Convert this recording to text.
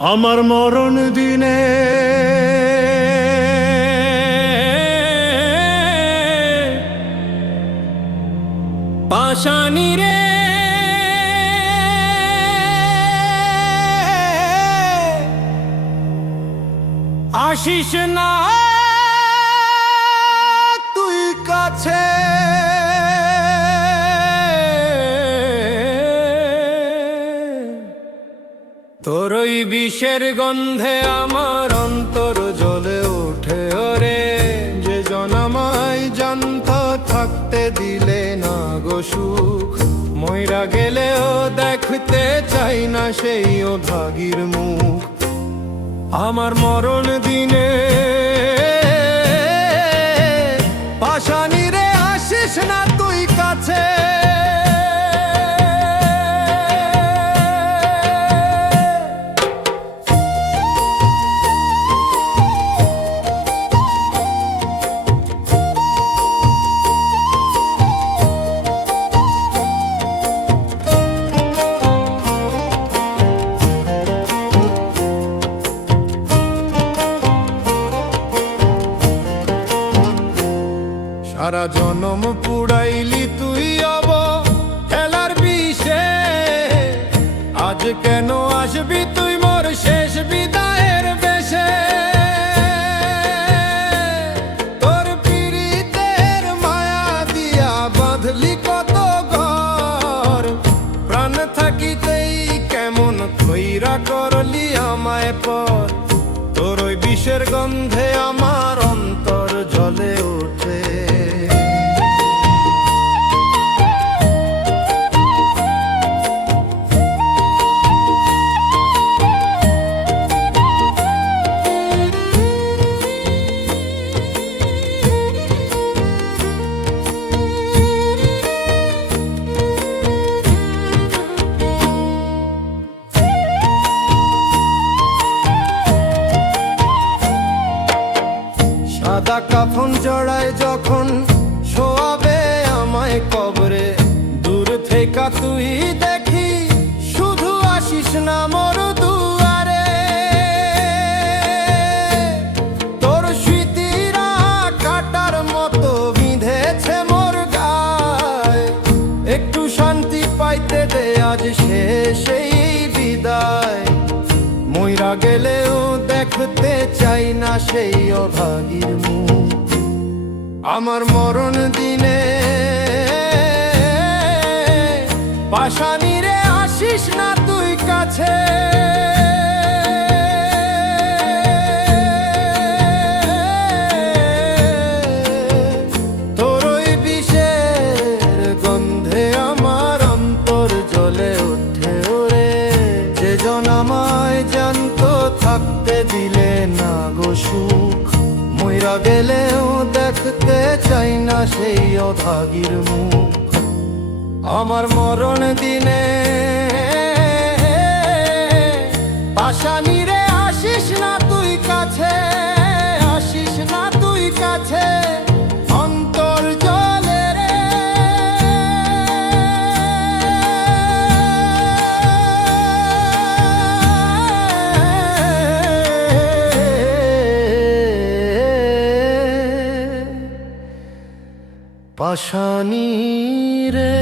আমার মরণ দিনে। পাশানি রে। আশিস না। বিষের গন্ধে আমার অন্তর জ্বলে ওঠে, ওরে। যে জনমাই জানত থাকতে দিলে না গো সুখ। ময়রা গেলেও দেখতে চাই না সেই ও ভাগির মুখ। আমার মরণ দিনে পাশানি রে আসিস না তুই কাছে। সারা জনম পুড়াইলি তুই অব খেলার বিষে। আজ কেন আসবি তুই মোর শেষ বিদায়ের বেশে? তোর পীড়িতের মায়া দিয়া বাঁধলি কত ঘর। প্রাণ থাকিতেই কেমন খৈরা করলি আমায় পর। তোর ওই বিষের গন্ধে আমার সাদা কাফন জড়ায় যখন শোয়াবে আমায় কবরে। দূর থেকে তুই দেখি, শুধু আসিস না মোর দুয়ারে। তোর স্মৃতিরা কাটার মতো বিঁধেছে মোর গায়। একটু শান্তি পাইতে দে, আজ শেষেই বিদায়। মইরা গেলেও দেখতে চাই না সেই অভাগীর মুখ আমার মরণ দিনে পাশানি রে আসিস না তুই কাছে। থাকতে দিলে না গো সুখ। গেলেও দেখতে চাই না সেই অভাগীর মুখ। আমার মরণ দিনে পাশানি রে আসিস না তুই কাছে। পাশানি রে।